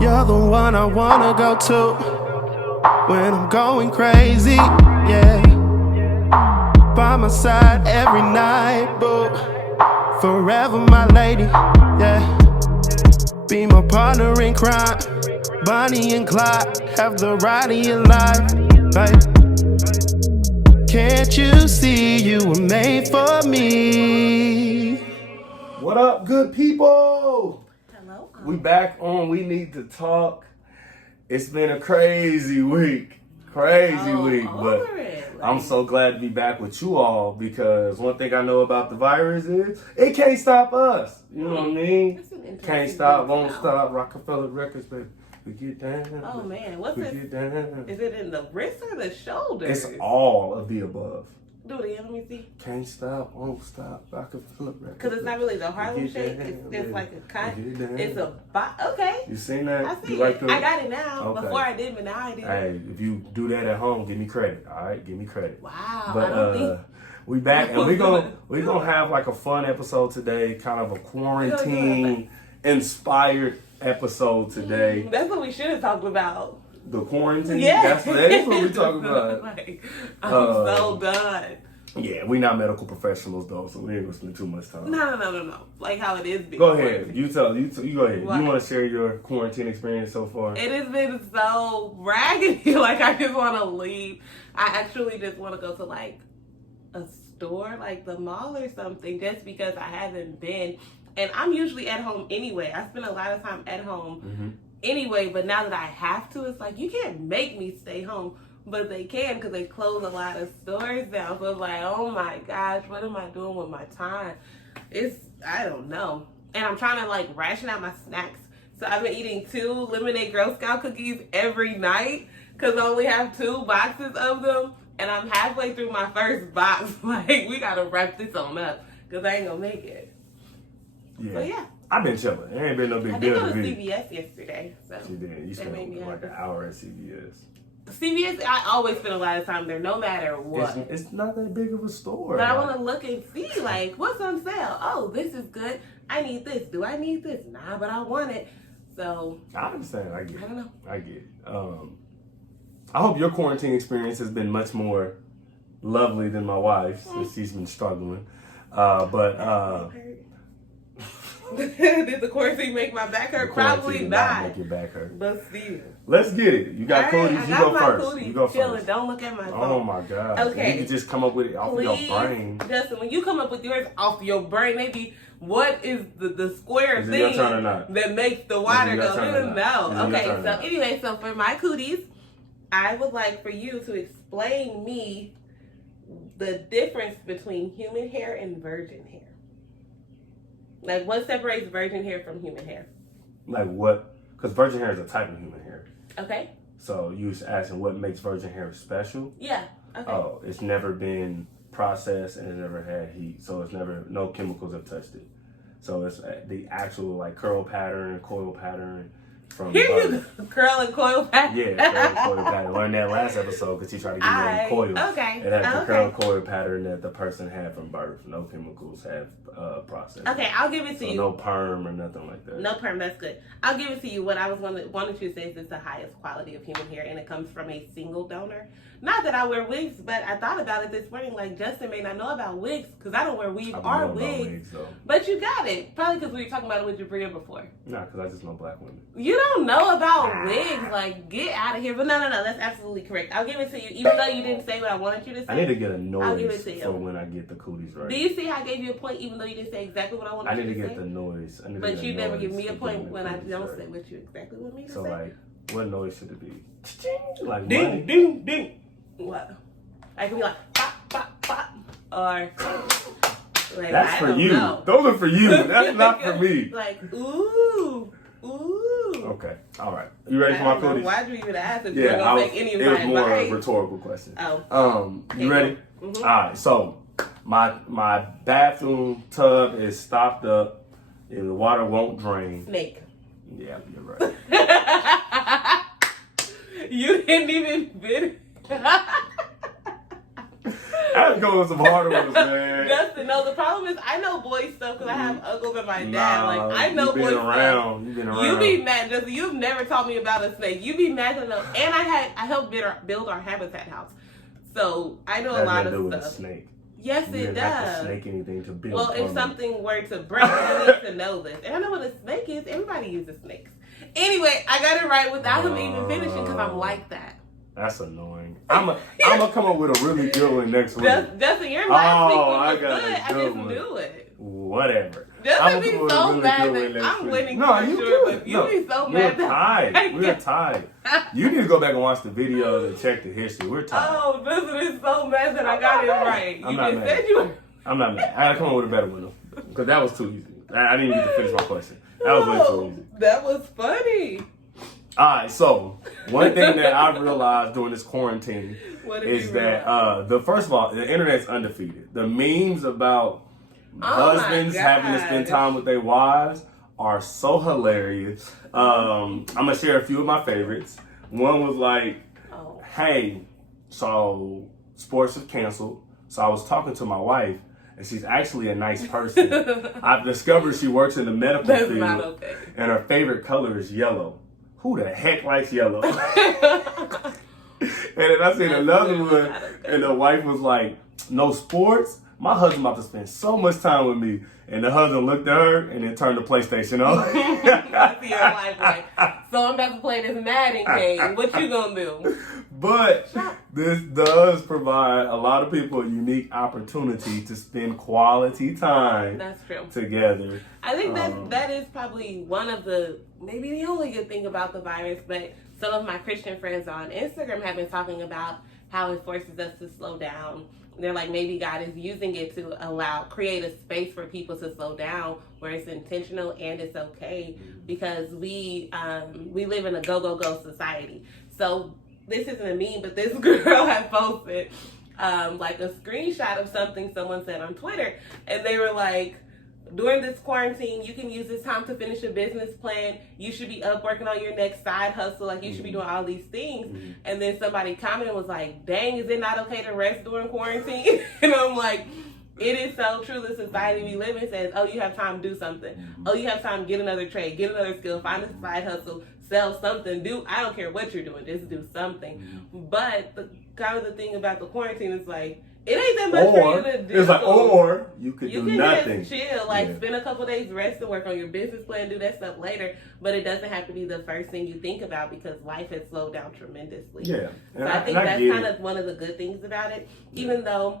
You're the one I wanna go to when I'm going crazy, yeah. By my side every night, boo. Forever my lady, yeah. Be my partner in crime, Bonnie and Clyde. Have the ride of your life, babe. Can't you see you were made for me? What up, good people? Hello. We back on We Need to Talk. It's been a crazy week. But I'm so glad to be back with you all because one thing I know about the virus is it can't stop us. You know what I mean? Can't stop, won't stop. Rockefeller Records, baby. We get down. Oh man, what's we it? Get down. Is it in the wrist or the shoulder? It's all of the above. Do it again, let me see. Can't stop, won't stop. Rockefeller Records. Because it's not really the Harlem Shake. It's like a cut. It's a okay. You seen that? I see like it. I got it now. Okay. Before I did, but now I do. Hey, if you do that at home, give me credit. All right, give me credit. Wow. But we back and we gonna have like a fun episode today, kind of a quarantine inspired episode today. That's what we should have talked about. The quarantine. Yeah. That is what we talking about. Like, I'm so done. Yeah, we not medical professionals though, so we ain't gonna spend too much time. No. Like how it is being. Go ahead. You go ahead. What? You want to share your quarantine experience so far? It has been so raggedy. Like I just want to leave. I actually just want to go to like a store, like the mall or something, just because I haven't been. And I'm usually at home anyway. I spend a lot of time at home anyway. But now that I have to, it's like you can't make me stay home. But they can because they close a lot of stores down. So it's like, oh my gosh, what am I doing with my time? I don't know. And I'm trying to like ration out my snacks. So I've been eating 2 lemonade Girl Scout cookies every night because I only have 2 boxes of them. And I'm halfway through my first box. Like, we got to wrap this on up because I ain't going to make it. Yeah. But yeah. I've been chilling. It ain't been no big I deal did go to to me. CVS yesterday. So You did. You spent like an hour at CVS. CVS, I always spend a lot of time there, no matter what. It's not that big of a store. But I want to look and see, like, what's on sale? Oh, this is good. I need this. Do I need this? Nah, but I want it. So I understand. I get it. I don't know. I get it. I hope your quarantine experience has been much more lovely than my wife's since she's been struggling. Did the quarantine make my back hurt? The Probably did not. make your back hurt. But still. Let's get it. You got cooties. You go first. Cooties. You go Chilling. first. Don't look at my phone. Oh my God. Okay. You can just come up with it off of your brain. Justin, when you come up with yours off your brain, maybe what is the square Is it your thing turn or not? that makes the water go? No. Okay, so anyway, so for my cooties, I would like for you to explain me the difference between human hair and virgin hair. Like, what separates virgin hair from human hair? Like what? Because virgin hair is a type of human hair. Okay. So you was asking what makes virgin hair special? Yeah. Okay. Oh, it's never been processed and it never had heat, so it's never no chemicals have touched it. So it's the actual like curl pattern, coil pattern from Here you go. Curl and coil pattern. Yeah, curl and coil pattern. Learned that last episode because she tried to get me on coil. Okay. It has the curl and coil pattern that the person had from birth. No chemicals have processed. Okay, I'll give it to you. No perm or nothing like that. No perm, that's good. I'll give it to you. What I wanted you to say is it's the highest quality of human hair, and it comes from a single donor. Not that I wear wigs, but I thought about it this morning. Like, Justin may not know about wigs because I don't wear weave or wigs. But you got it. Probably because we were talking about it with Jabria before. Nah, because I just know black women. You don't know about wigs. Like, get out of here. But no. That's absolutely correct. I'll give it to you, even though you didn't say what I wanted you to say. I need to get a noise I'll give it to you. for when I get the cooties right. Do you see how I gave you a point, even though you didn't say exactly what I wanted you to say? I need to get the noise. But you never give me a point when I don't say what you exactly want me to say. So, like, what noise should it be? Like ding, money? ding, ding. What? I can be like, pop, pop, pop. Or, like, that's I for don't you. know. Those are for you. That's not for me. Like, ooh. Okay. All right. You ready for my cooties? Why'd you even ask if you were going to take any of it was my more advice? a rhetorical question. Oh. You ready? Mm-hmm. All right. So, my bathroom tub is stopped up and the water won't drain. Snake. Yeah, you're right. You didn't even fit it. had to go with some harder ones, man. Justin, no, the problem is I know boy stuff because I have uncles and my dad. Nah, like, I know boy stuff. You've been around. You be mad, Justin. You've never taught me about a snake. You be mad to know. And I helped build our habitat house. So I know a lot of stuff. With a snake. Yes, you it didn't does. Have to snake anything to build. Well, if something were to break, you need to know this. And I know what a snake is. Everybody uses snakes. Anyway, I got it right without him even finishing because I'm like that. That's annoying. I'm gonna come up with a really good one next week. Justin, your last week was good. I just one. knew it. Whatever. Justin be so mad that I'm winning. No, you good. You be so mad that we're tied. You need to go back and watch the videos and check the history. We're tied. Oh, Justin is so mad that I got it right. I'm not mad. I'm not mad. I had to come up with a better one though, because that was too easy. I didn't even get to finish my question. That was way too easy. That was funny. All right, so one thing that I've realized during this quarantine is that first of all, the internet's undefeated. The memes about husbands having to spend time with their wives are so hilarious. I'm gonna share a few of my favorites. One was like, "Hey, so sports is canceled. So I was talking to my wife, and she's actually a nice person. I've discovered she works in the medical field, not okay. And her favorite color is yellow. Who the heck likes yellow?" And then I seen another one, and the wife was like, "No sports? My husband about to spend so much time with me." And the husband looked at her and then turned the PlayStation on. I see her wife like, "So I'm about to play this Madden game. What you gonna do?" But this does provide a lot of people a unique opportunity to spend quality time together. I think that is probably one of the, maybe the only good thing about the virus, but some of my Christian friends on Instagram have been talking about how it forces us to slow down. They're like, maybe God is using it to create a space for people to slow down where it's intentional and it's okay, because we live in a go society. So this isn't a meme, but this girl had posted like a screenshot of something someone said on Twitter, and they were like, during this quarantine, you can use this time to finish a business plan. You should be up working on your next side hustle. Like, you should be doing all these things. And then somebody commented was like, "Dang, is it not okay to rest during quarantine?" And I'm like, it is so true. The society we live in says, oh, you have time to do something. Oh, you have time to get another trade, get another skill, find a side hustle, sell something, I don't care what you're doing, just do something. But the thing about the quarantine is like, it ain't that much for you to do. It's like, or you could do nothing. Just chill, spend a couple days rest and work on your business plan, do that stuff later. But it doesn't have to be the first thing you think about because life has slowed down tremendously. Yeah. So I think that's kind of one of the good things about it. Even though,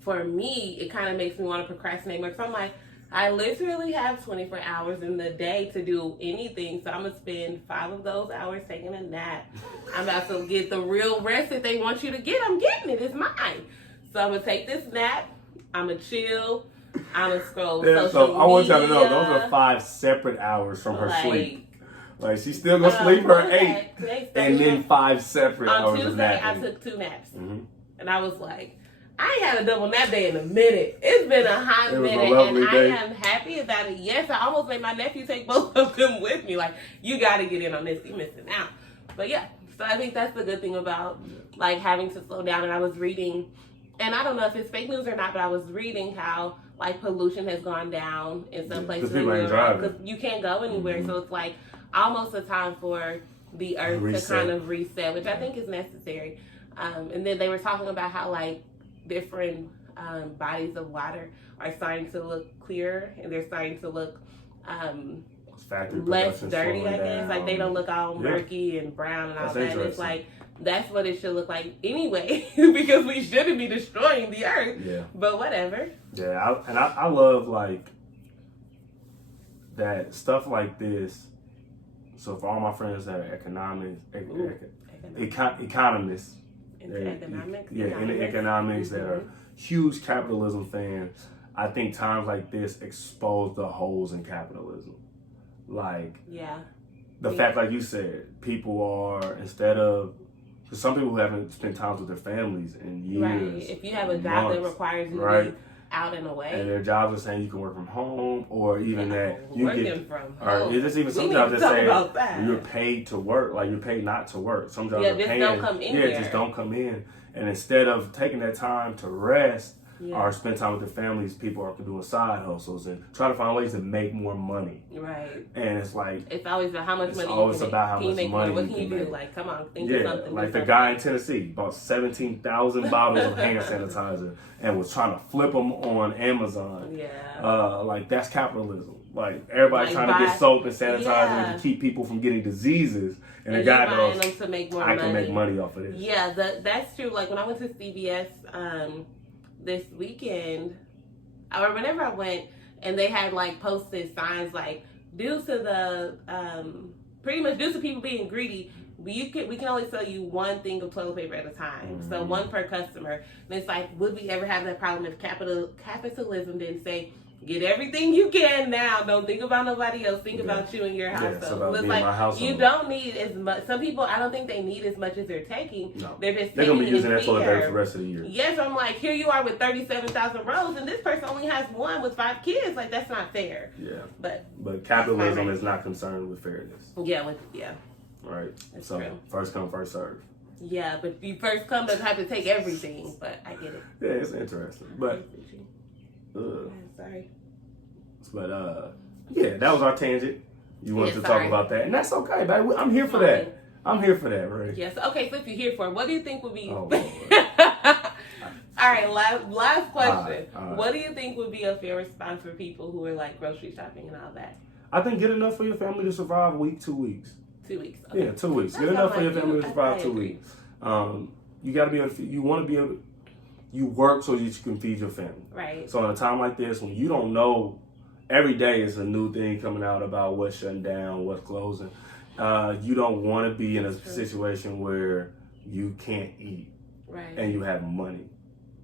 for me, it kind of makes me want to procrastinate more. So I'm like, I literally have 24 hours in the day to do anything. So I'm going to spend 5 of those hours taking a nap. I'm about to get the real rest that they want you to get. I'm getting it. It's mine. So I'm going to take this nap. I'm going to chill. I'm going to scroll social media. So I want y'all to know, those are 5 separate hours from her sleep. Like, she's still going to sleep her 8 and then 5 separate hours of napping. On Tuesday, I took 2 naps. And I was like, I ain't had a double nap day in a minute. It's been a hot minute, and I am happy about it. Yes, I almost made my nephew take both of them with me. Like, you got to get in on this. You're missing out. But yeah, so I think that's the good thing about, like, having to slow down. And I was reading, and I don't know if it's fake news or not, but I was reading how, like, pollution has gone down in some places. Because you can't go anywhere. So it's, like, almost a time for the earth to kind of reset, which I think is necessary. And then they were talking about how, like, different bodies of water are starting to look clearer, and they're starting to look less dirty, I guess. Like, they don't look all murky and brown and all that. It's like, that's what it should look like anyway, because we shouldn't be destroying the earth. Yeah. But whatever. Yeah, I love, like, that stuff like this. So for all my friends that are economists, in the economics that are huge capitalism fans, I think times like this expose the holes in capitalism. Like, the fact, like you said, people are, instead of, for some people who haven't spent time with their families in years. Right. If you have a job that requires you to be out and away. And their jobs are saying you can work from home, or even that you working get from or home. it's just even some jobs that say you're paid to work, like you're paid not to work. Some jobs are paying, don't come in here. just don't come in. And instead of taking that time to rest or spend time with their families, people are doing side hustles and try to find ways to make more money. Right. And it's like it's always about how much money. It's always about how much money. What can you do? Like, come on, think of something. Like the guy in Tennessee bought 17,000 bottles of hand sanitizer and was trying to flip them on Amazon. Yeah. Like that's capitalism. Like everybody's trying to get soap and sanitizer to keep people from getting diseases, and the guy goes, them to make more "I can make money off of this." Yeah, that's true. Like when I went to CVS this weekend, or whenever I went, and they had like posted signs like, due to the pretty much due to people being greedy, we can only sell you one thing of toilet paper at a time, so one per customer. And it's like, would we ever have that problem if capitalism didn't say, get everything you can now, don't think about nobody else, think about you and your household. It's like my household. You don't need as much. Some people, I don't think they need as much as they're taking. No. They're just they're gonna be using that toilet paper for the rest of the year. Yes, I'm like, here you are with 37,000 rolls, and this person only has one with 5 kids. Like, that's not fair. Yeah. But capitalism is not concerned with fairness. Yeah. Right. That's so true. First come, first serve. Yeah, but you first come doesn't have to take everything. But I get it. Yeah, it's interesting. But sorry. But yeah, that was our tangent. You wanted to talk about that, and that's okay, baby. I'm here for that. I'm here for that, right? Yes. Okay. So if you're here for it, what do you think would be? Oh, all right. Last question. All right. What do you think would be a fair response for people who are like grocery shopping and all that? I think get enough for your family to survive a week, 2 weeks. 2 weeks. Okay. Yeah, 2 weeks. Get enough for your family to survive 2 weeks. You got to be able to. You want to be able. You work so that you can feed your family. Right. So in a time like this, when you don't know. Every day is a new thing coming out about what's shutting down, what's closing. You don't want to be in a situation where you can't eat and you have money.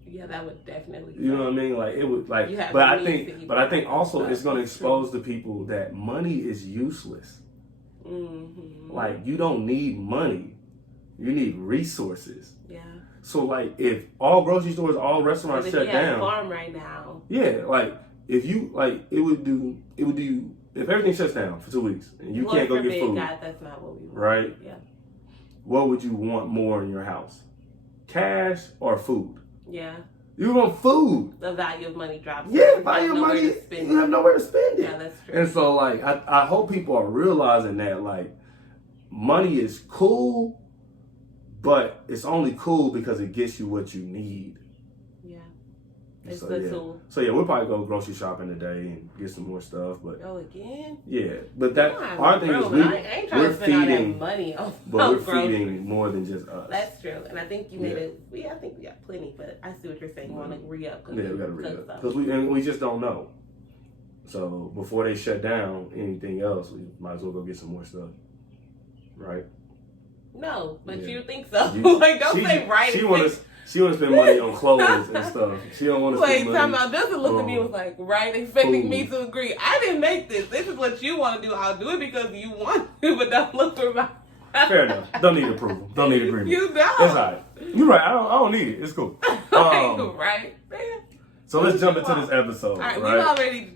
Yeah, that would definitely. You know what I mean? Like it would like. But I think also it's going to expose the people that money is useless. Mm-hmm. Like you don't need money, you need resources. Yeah. So like if all grocery stores, all restaurants shut down. Farm right now. Yeah, like. If you like, it would do. If everything shuts down for 2 weeks and you can't go get food. God, that's not what we want. Right? Yeah. What would you want more in your house? Cash or food? Yeah. You want food. The value of money drops. Yeah, value of money. You have nowhere to spend it. Yeah, that's true. And so, like, I hope people are realizing that, like, money is cool, but it's only cool because it gets you what you need. It's so, the tool. So yeah, we'll probably go grocery shopping today and get some more stuff. But again? Yeah, but our thing is we're feeding money on we're feeding more than just us. That's true, and I think you made it. I think we got plenty, but I see what you're saying. You want to re-up? Yeah, we got to re-up because we just don't know. So before they shut down anything else, we might as well go get some more stuff, right? No, but you think so? Like, don't say right. She want to spend money on clothes and stuff. She don't want to spend money. Time out. Justin looked at me and was like, right, expecting me to agree. I didn't make this. This is what you want to do. I'll do it because you want to, but don't look for my... Fair enough. Don't need approval. Don't need agreement. You don't. It's all right. You're right. I don't need it. It's cool. Right. So let's jump into this episode. All right. We already...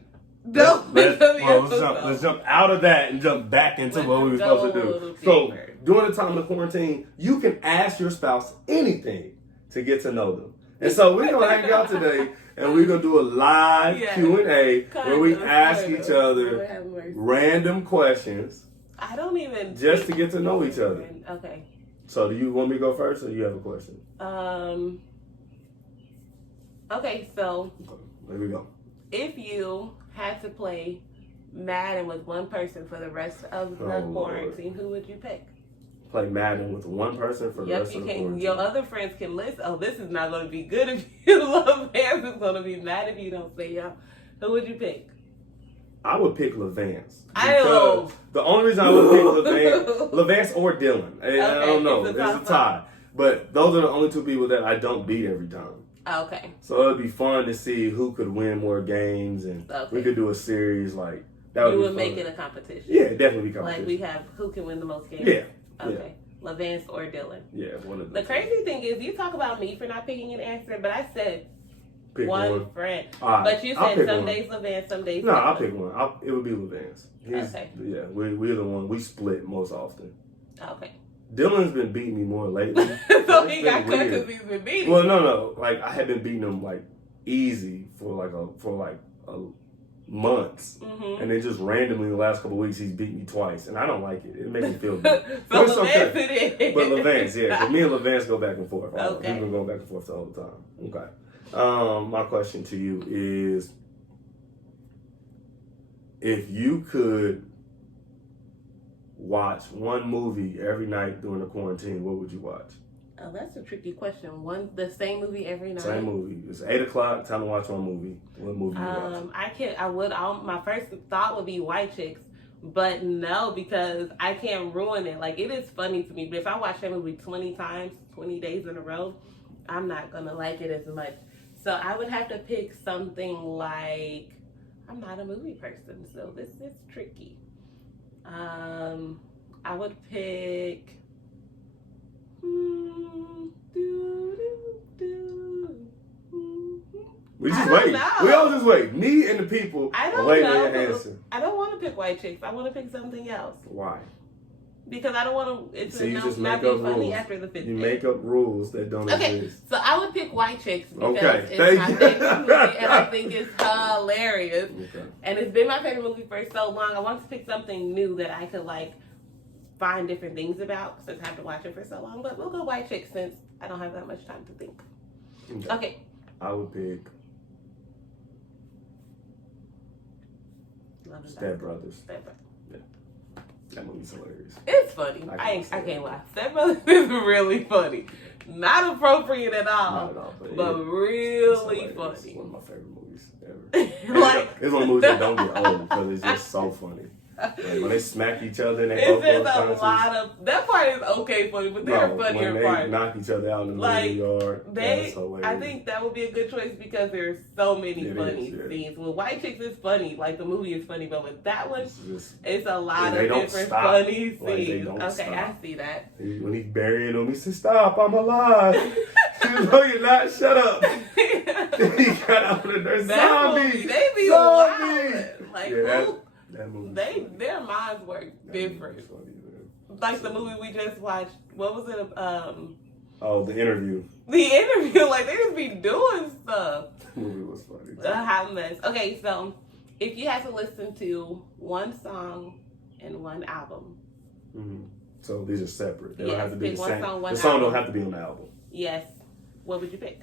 Let's jump out of that and jump back into what we were supposed to do. So during the time of quarantine, you can ask your spouse anything to get to know them. And so we're going to hang out today and we're going to do a live Q&A where we ask each other random questions. I don't even... Just to get to know each other. Okay. So do you want me to go first or do you have a question? Okay, so... There we go. If you had to play Madden with one person for the rest of the quarantine, who would you pick? Play Madden with one person for the rest of the quarantine. Your other friends can list, this is not going to be good if you love Vance. It's going to be mad if you don't say y'all. Who would you pick? I would pick LaVance. I The only reason I would pick LaVance or Dylan. I don't know. It's a tie. But those are the only two people that I don't beat every time. Okay. So it'd be fun to see who could win more games and we could do a series like that. You would make it a competition. Yeah, definitely competition. Like we have who can win the most games. Yeah. Okay. Yeah. LaVance or Dylan. Yeah, one of them. The crazy thing is you talk about me for not picking an answer, but I said pick one. friend. Right, but you said some days Levance, some days. No, I'll pick one. It would be Levance. Okay. Yeah, we're the one. We split most often. Okay. Dylan's been beating me more lately. So he got cut because he's been beating. Well, no. Like I had been beating him like easy for months, and then just randomly the last couple of weeks he's beat me twice, and I don't like it. It makes me feel good. So it's okay. But Levance, yeah, but me and Levance go back and forth. Okay. We've been going back and forth the whole time. Okay. My question to you is, if you could watch one movie every night during the quarantine, what would you watch? Oh, that's a tricky question. The same movie every night. Same movie. It's 8:00. Time to watch one movie. What movie you watch? My first thought would be White Chicks, but no, because I can't ruin it. Like, it is funny to me, but if I watch that movie 20 times, 20 days in a row, I'm not gonna like it as much. So I would have to pick something like, I'm not a movie person, so this is tricky. I would pick. We just wait. We all just wait. Me and the people are waiting on your answer. I don't want to pick White Chicks. I want to pick something else. Why? Because I don't want to. It's not be funny after the 5th. You make up rules that don't exist. So I would pick White Chicks because it's Thank my you. favorite movie, and I think it's hilarious. Okay. And it's been my favorite movie for so long. I want to pick something new that I could find different things about since I have to watch it for so long. But we'll go White Chicks since I don't have that much time to think. Okay. I would pick Step Brothers. Yeah. That movie's hilarious. It's funny. I can't lie. Step Brothers is really funny. Not appropriate at all. Not at all. But really it's funny. It's one of my favorite movies ever. It's one of the movies that don't get old because it's just so funny. Like when they smack each other and they both go a lot of that part is okay funny, but there are funnier when parts. They knock each other out in the middle of the yard. That's hilarious. I think that would be a good choice because there's so many funny scenes. With White Chicks is funny, like the movie is funny, but with that one, it's a lot of different funny scenes. Okay, I see that. When he's burying him, he says, "Stop! I'm alive." No, you're not. Shut up. He got out of there. Zombie. They be wild. Like that movie. Their minds work different. Like the movie we just watched. What was it? The Interview. The Interview. Like they just be doing stuff. The movie was funny. A hot mess. Okay, so if you had to listen to one song and one album. Mm-hmm. So these are separate. They don't have to be the same. The song don't have to be on the album. Yes. What would you pick?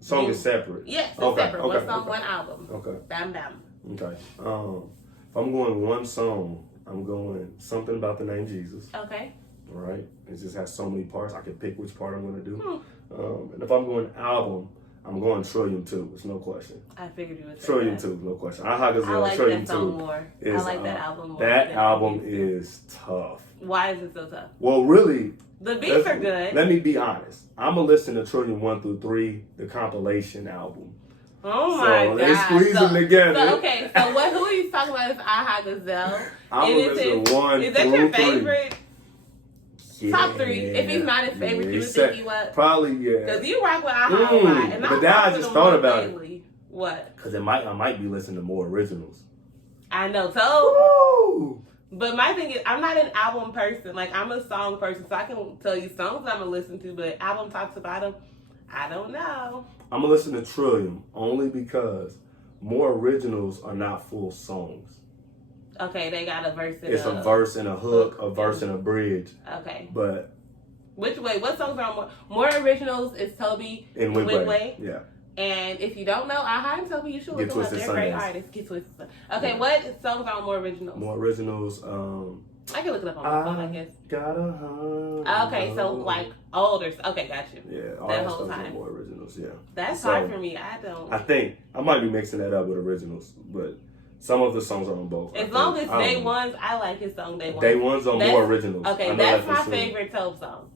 Song is separate. Yes, it's separate. One song, one album. Okay. Bam, bam. Okay. If I'm going one song, I'm going Something About the Name Jesus. Okay. All right. It just has so many parts. I can pick which part I'm going to do. And if I'm going album, I'm going Trillium 2. It's no question. I figured you would say Trillium that. 2, no question. I like Trillium that song more. I like that album more. That album is tough. Why is it so tough? Well, really, the beats are good. Let me be honest. I'm going to listen to Trillium 1 through 3, the compilation album. Oh my God. They squeeze them together. So who are you talking about is Aha Gazelle? I'm going to listen to 1 Is that through your 3. favorite? Yeah, Top 3. If he's not his favorite, you would think he was? Probably, yeah. Because you rock with Aha a lot. And but now I just thought about it. What? Because I might be listening to more originals. I know. So... Woo! But my thing is, I'm not an album person. Like, I'm a song person, so I can tell you songs I'm going to listen to, but album tops to bottom, I don't know. I'm going to listen to Trillium only because more originals are not full songs. Okay, they got a verse and It's a verse and a hook, a verse and a bridge. Okay. But... What songs are more originals is Toby and Wigway. Yeah. And if you don't know Aha and Toby, you should look them up. They're great artists. Get Twisted. Okay, what songs are more originals? More originals. I can look it up on my phone, I guess. Got a hum. Okay, so older. Okay, got you. Yeah, all that that whole stuff time. Are more originals. Yeah. That's hard for me. I think I might be mixing that up with originals, but some of the songs are on both. As long as Day Ones, I like his song Day Ones. Day Ones are more originals. Okay, that's my favorite Tobe song.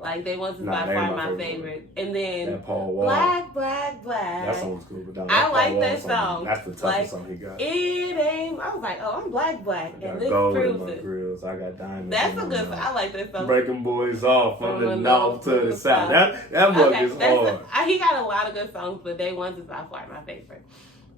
Like, They Once is by far my favorite. And then that Paul Wall. Black. That song's cool. But I like that song. That's the toughest song he got. It ain't. I was like, oh, I'm black. And this gold in proves my it. grills. I got diamonds. That's a good song. I like that song. Breaking boys off from the north to the south. That book is hard. He got a lot of good songs, but Day Ones is by far my favorite.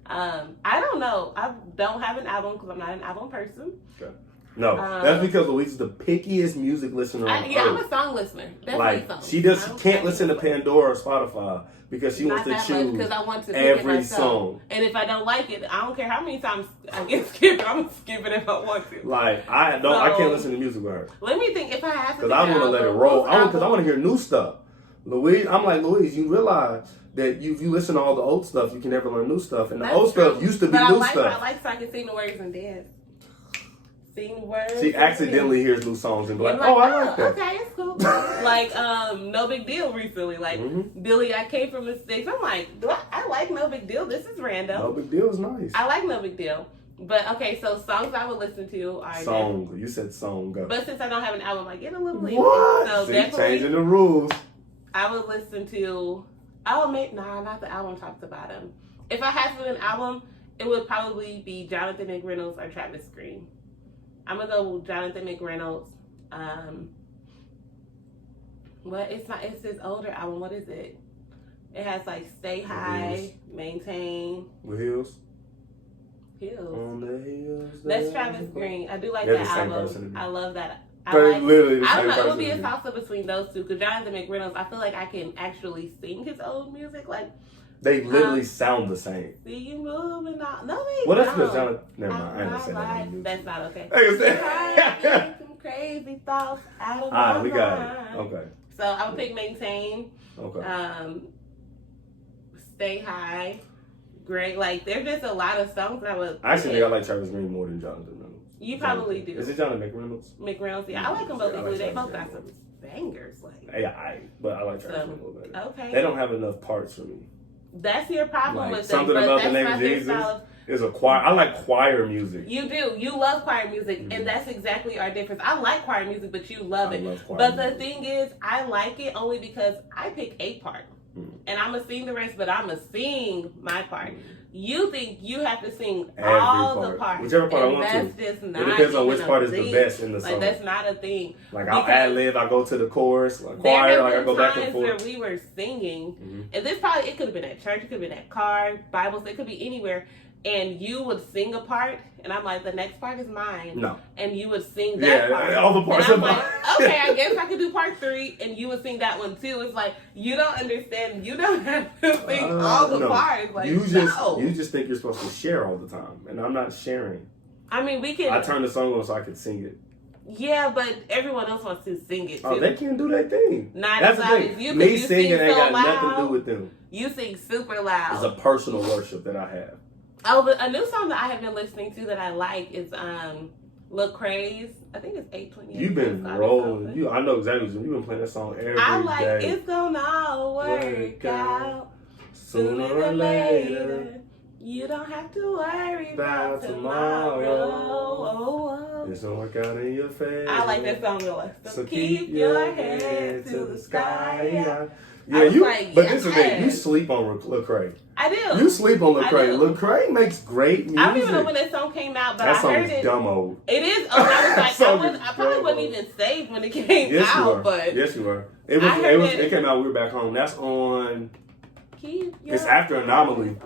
I don't know. I don't have an album because I'm not an album person. Okay. No, that's because Louise is the pickiest music listener on earth. I'm a song listener. Like, she can't listen to Pandora or Spotify because she wants to choose I want to every song. And if I don't like it, I don't care how many times I get skipped. I'm gonna skip it if I want to. Like, I can't listen to music with her. Let me think if I have to. Because I want to let it roll. Because I want to hear new stuff. Louise, I'm like, Louise, you realize that if you listen to all the old stuff, you can never learn new stuff. And the old stuff used to be new stuff. I like so I can sing the words and dance. She accidentally hears new songs and be like, oh, I like that. Okay, it's cool. Like, No Big Deal recently. Like, Billy, I Came From the Sticks. I'm like, I like No Big Deal. This is random. No Big Deal is nice. I like No Big Deal. But, okay, so songs I would listen to are... Song. You said song. Go. But since I don't have an album, I get a little late. What? So changing the rules. I would listen to... not the album top to bottom. If I had to do an album, it would probably be Jonathan McReynolds or Travis Green. I'm gonna go with Jonathan McReynolds. It's his older album. What is it? It has like Stay High, Maintain. With Hills. On the hills. That's Travis Green. I do like that album. I love that. I don't know. It would be a toss up between those two because Jonathan McReynolds, I feel like I can actually sing his old music. Like, they literally sound the same. See you moving on. No, they don't. That's because Jonathan. Never mind. I understand that. That's not okay. Hey, some crazy thoughts out of my mind. We got it. Okay. So I would pick Maintain. Okay. Stay High. Great. Like, there's just a lot of songs that I would. I actually think I like Travis Green more than Jonathan McReynolds. You probably do. Is it Jonathan McReynolds? McReynolds, yeah. I like them both equally. They both got some bangers. Like. Yeah, but I like Travis Green a little better. Okay. They don't have enough parts for me. That's your problem with something them. About the Name of Jesus is a choir. I like choir music. You do. You love choir music, and that's exactly our difference. I like choir music, but you love it. Love choir but music. The thing is, I like it only because I pick a part, and I'm gonna sing the rest, but I'm gonna sing my part. You think you have to sing all the parts. Whichever part I want to. That's just not. It depends on which part is the best in the song. Like, that's not a thing. Like, I'll ad lib, I go to the chorus, like choir, like I go back and forth. There have been times where we were singing, and it could have been at church, it could have been at car, Bibles, it could be anywhere, and you would sing a part, and I'm like, the next part is mine. No. And you would sing that part. All the parts and I'm like, okay, I guess I could do part 3, and you would sing that one too. It's like, you don't understand. You don't have to sing all the parts. Like, you just think you're supposed to share all the time, and I'm not sharing. I mean, we can. I turn the song on so I can sing it. Yeah, but everyone else wants to sing it too. Oh, they can't do that thing. That's the thing. You, me singing ain't got nothing to do with them. You sing super loud. It's a personal worship that I have. Oh, but a new song that I have been listening to that I like is Lecrae's. I think it's 828. You've been rolling. I know exactly. You've been playing that song every day. I like It's Gonna All Work Out sooner or later. You don't have to worry about tomorrow. It's gonna work out in your face. I like that song a lot. So keep your head to the sky. Yeah, but this is the thing. You sleep on Lecrae. I do. You sleep on Lecrae. Lecrae makes great music. I don't even know when that song came out, but that I heard it. That song's dumb old. It is. Oh, I was like, I probably wasn't even saved when it came out. But yes, you were. It came out. We were back home. That's on. It's after Anomaly.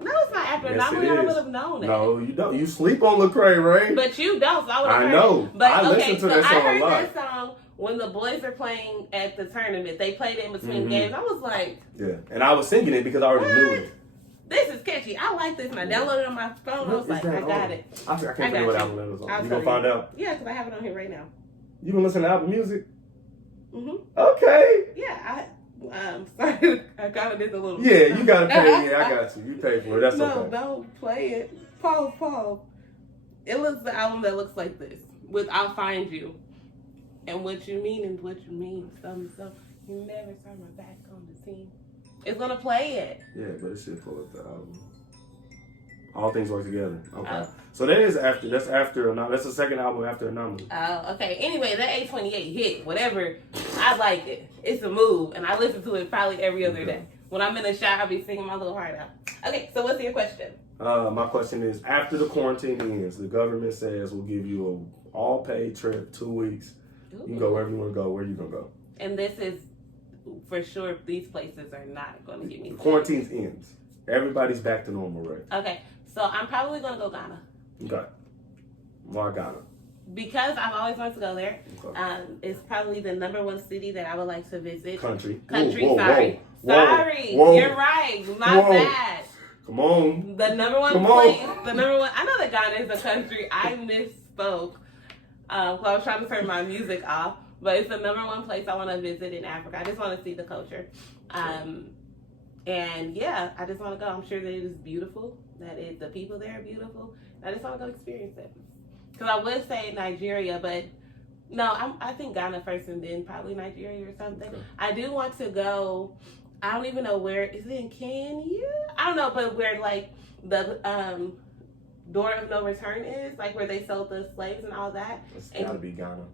No, it's not after Anomaly. I would have known it. No, you don't. You sleep on Lecrae, Ray. But you don't. So I know. But I listen to that song a lot. I heard that song when the boys are playing at the tournament. They played it in between games. I was like, yeah, and I was singing it because I already knew it. This is catchy. I like this. And I downloaded it on my phone. I was like, I got it. I can't figure what album that was on. You gonna find out? Yeah, because I have it on here right now. You been listening to Apple Music? Mm-hmm. Okay. Yeah, sorry, I got it a little. Yeah, you gotta pay. Yeah, I got you. You pay for it. That's okay. No, don't play it. Pause. It looks the album that looks like this with "I'll Find You," and what you mean is what you mean. So you never turn my back on the team. It's gonna play it. Yeah, but it should pull up the album. All Things Work Together. Okay. Oh. So that's after that's the second album after Anomaly. Oh, okay. Anyway, that 828 hit, whatever. I like it. It's a move, and I listen to it probably every other day. When I'm in the shower, I'll be singing my little heart out. Okay, so what's your question? My question is, after the quarantine ends, the government says we'll give you a all-paid trip, 2 weeks. Ooh. You can go wherever you want to go. Where you going to go? And this is, for sure, these places are not going to give me... Quarantine ends. Everybody's back to normal, right? Okay, so I'm probably going to go Ghana. Okay. Why Ghana? Because I've always wanted to go there. Okay. It's probably the #1 city that I would like to visit. Country. Whoa, sorry. Sorry. Whoa. You're right. My bad. Come on. The #1 place. The #1. I know that Ghana is a country. I misspoke. I was trying to turn my music off. But it's the #1 place I want to visit in Africa. I just want to see the culture. And yeah, I just want to go. I'm sure that it is beautiful. The people there are beautiful. I just want to go experience it. Because I would say Nigeria, but no, I think Ghana first and then probably Nigeria or something. Okay. I do want to go. I don't even know where. Is it in Kenya? I don't know, but where like the door of no return is, like where they sold the slaves and all that. It's gotta be Ghana.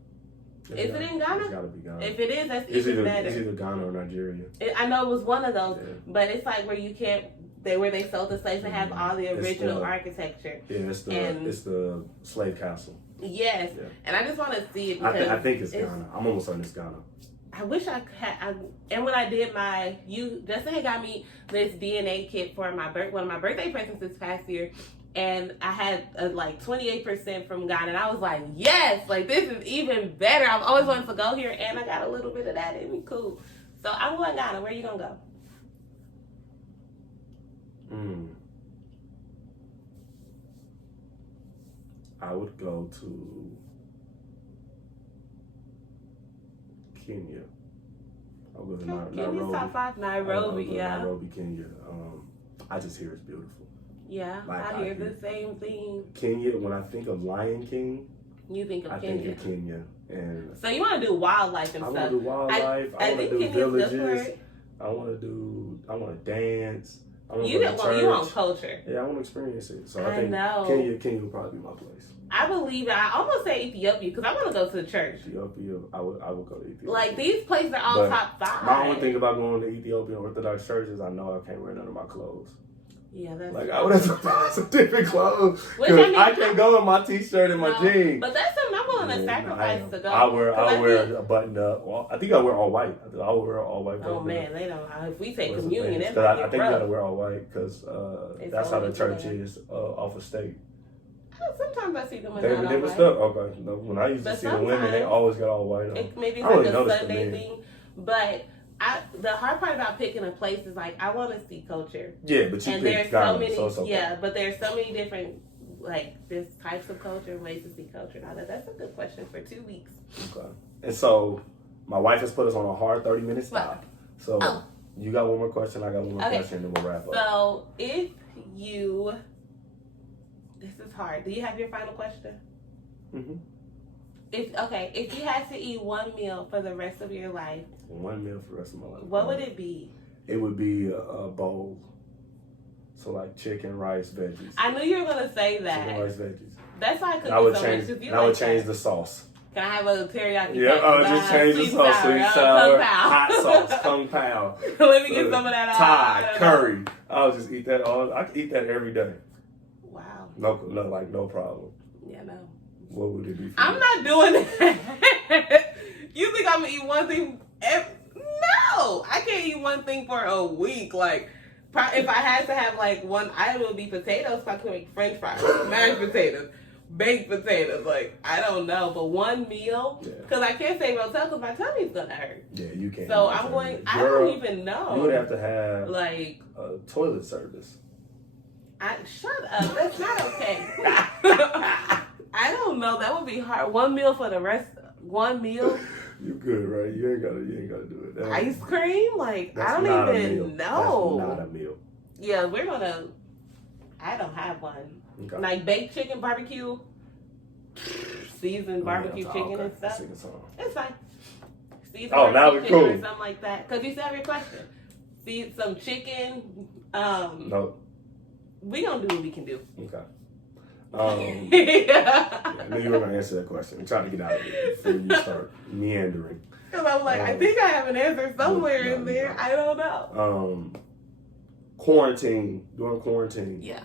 Is it in Ghana? It's gotta be Ghana. If it is, that's even better. It's either Ghana or Nigeria. I know it was one of those, but it's like where you can't. Where they sold the slaves and have all the original architecture. Yeah, it's the slave castle. Yes, yeah. And I just want to see it because I think it's Ghana. I'm almost certain it's Ghana. I wish I had. And when I did Justin had got me this DNA kit for one of my birthday presents this past year, and I had like 28% from Ghana, and I was like, yes, like this is even better. I've always wanted to go here, and I got a little bit of that in me. Cool. So I'm going Ghana. Where you gonna go? I would go to Kenya. I'll go to Nairobi. Top 5. Nairobi, yeah. Nairobi, Kenya. I just hear it's beautiful. Yeah, like, I hear the same thing. Kenya, when I think of Lion King, you think of Kenya. I think of Kenya. And so you want to do wildlife and stuff. I want to do wildlife. I want to do villages. I want to dance. You want culture. Yeah, I want to experience it. So I think Kenya would probably be my place. I believe it. I almost say Ethiopia because I want to go to the church. Ethiopia, I would go to Ethiopia. Like these places are all top 5. My only thing about going to Ethiopian Orthodox Church is I know I can't wear none of my clothes. Yeah, that's like I would have to buy some different clothes because I can't go in my t-shirt and my jeans. But that's something I'm willing to sacrifice to go. I'll wear a button up. Well, I think I wear all white. I'll wear all white. Oh man, they don't. If we take communion, I think you gotta wear all white because that's how the church is off of state. Sometimes I see them in all white. Okay, no, when I used to see the women, they always got all white on. Maybe it's like a Sunday thing, but. The hard part about picking a place is like I want to see culture. Yeah, but you pick Ghana, so it's okay. Yeah, but there's so many different there's types of culture and ways to see culture. Now that's a good question for 2 weeks. Okay, and so my wife has put us on a hard 30-minute stop. So you got one more question, I got one more question, and then we'll wrap up. So this is hard. Do you have your final question? Mm-hmm. If you had to eat one meal for the rest of your life. One meal for the rest of my life. What would it be? It would be a bowl. So like chicken, rice, veggies. I knew you were gonna say that. Chicken, rice, veggies. That's why I cooked so much. I would change the sauce. Can I have a teriyaki? Yeah, just change the sauce. Sweet, sour, hot sauce, kung pao. Let me get some of that. Thai, curry. I'll just eat that all. I could eat that every day. Wow. No problem. Yeah, no. What would it be for I'm you? not doing that. You think I'm going to eat one thing? No. I can't eat one thing for a week. Like, if I had to have, like, one item, it would be potatoes. So I could make french fries, mashed potatoes, baked potatoes. Like, I don't know. But one meal? Because I can't say Rotel because my tummy's going to hurt. Yeah, you can't. So I'm going, I don't even know. You would have to have, like, a toilet service. Shut up. That's not okay. I don't know. That would be hard. One meal for the rest. One meal. You good, right? You ain't gotta do it. Ice cream? Like I don't even know. That's not a meal. Yeah, we're gonna. I don't have one. Okay. Like baked chicken, barbecue, seasoned barbecue chicken and stuff. It's fine. Seasoned now we're cool. Or something like that. Cause you still have your question. See some chicken. No. we gonna do what we can do. Okay. Yeah. I knew you were gonna answer that question. I'm trying to get out of it before you start meandering. Because I was like, I think I have an answer somewhere in there. I don't know. Quarantine, during quarantine, Yeah.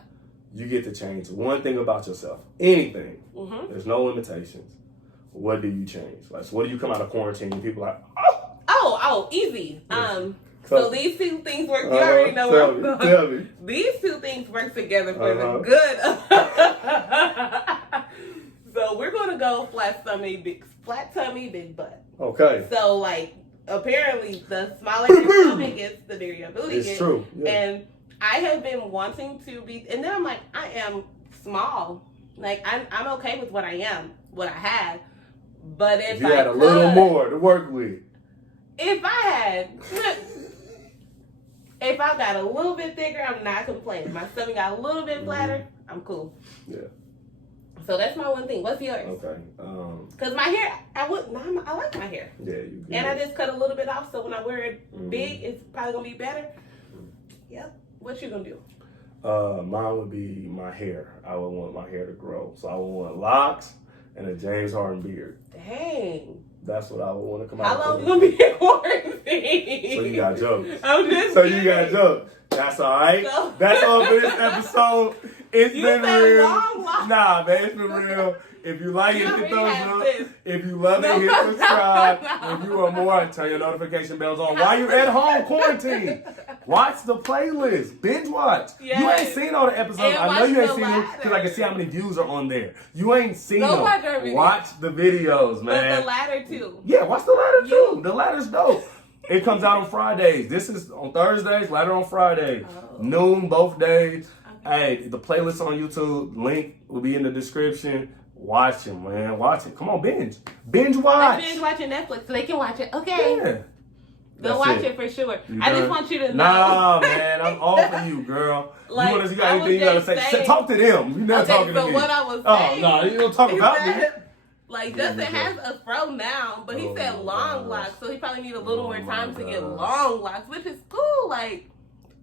you get to change one thing about yourself. Anything. Mm-hmm. There's no limitations. What do you change? Like, so what do you come out of quarantine and people are like, Oh, easy. So these two things work. You already know where I'm going. Tell me. These two things work together for the good. So we're gonna go flat tummy, big butt. Okay. So like apparently the smaller your stomach gets, the bigger your booty gets. It's true. Yeah. And I have been wanting to be, and then I'm like, I am small. Like I'm okay with what I am, what I have. But if you had a little more to work with. If I got a little bit thicker, I'm not complaining. My stomach got a little bit flatter, I'm cool. Yeah. So that's my one thing. What's yours? Okay. Because my hair, I like my hair. Yeah, you good. And I just cut a little bit off, so when I wear it big, it's probably gonna be better. Yep. What you gonna do? Mine would be my hair. I would want my hair to grow. So I would want locks and a James Harden beard. Dang. That's what I would want to come out. How long you gonna be in quarantine? So you got jokes. I'm just So kidding. you got jokes. That's all right. So- That's all for this episode. It's You been said real. long. Nah, man, it's been real. If you like it, You hit already thumbs have up. this. If you love it, No, hit no, subscribe. no. If you want more, turn your notification bells on. While you're at home quarantine, watch the playlist. Binge watch. Yes. You ain't seen all the episodes. And I know watch you ain't the seen them because I ladder. can see how many views are on there. You ain't seen Go them. watch our videos. Watch the videos, man. But the ladder too. Yeah, watch the ladder too. The ladder's dope. It comes out on Fridays. This is on Thursdays, ladder on Fridays. Oh. Noon both days. Hey, the playlist on YouTube, link will be in the description. Watch it, man. Watch it. Come on, binge. Binge watch. I'm binge watching Netflix, so they can watch it. Okay. Yeah. Go That's watch it for sure. You I just done? want you to know. Nah, man. I'm all for you, girl. Like, you got I anything was you gotta just say? saying- Talk to them. You're not Okay, talking to so me. what I was Oh, saying. no, you don't talk is about me. that, like, Justin Yeah, has a fro now, but he Oh, said my long gosh. locks, so he probably need a little Oh, more my time to get gosh. long locks, which is cool. Like,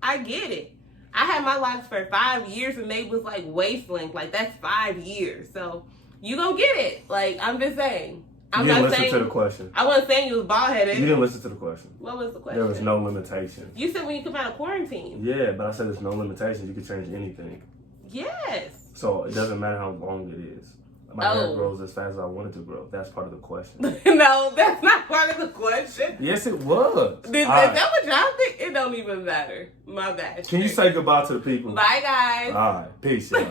I get it. I had my locks for 5 years and they was like waist length. Like, that's 5 years. So you gonna get it. Like, I'm just saying. I'm You didn't not listen saying to the question. I wasn't saying you was bald headed. You didn't listen to the question. What was the question? There was no limitation. You said when you come out of quarantine. Yeah, but I said there's no limitations. You can change anything. Yes. So it doesn't matter how long it is. My hair Oh. grows as fast as I want it to grow. That's part of the question. No, that's not part of the question. Yes, it was. Is All right. that what y'all think? It don't even matter. My bad. Can you say goodbye to the people? Bye, guys. All right. Peace, y'all.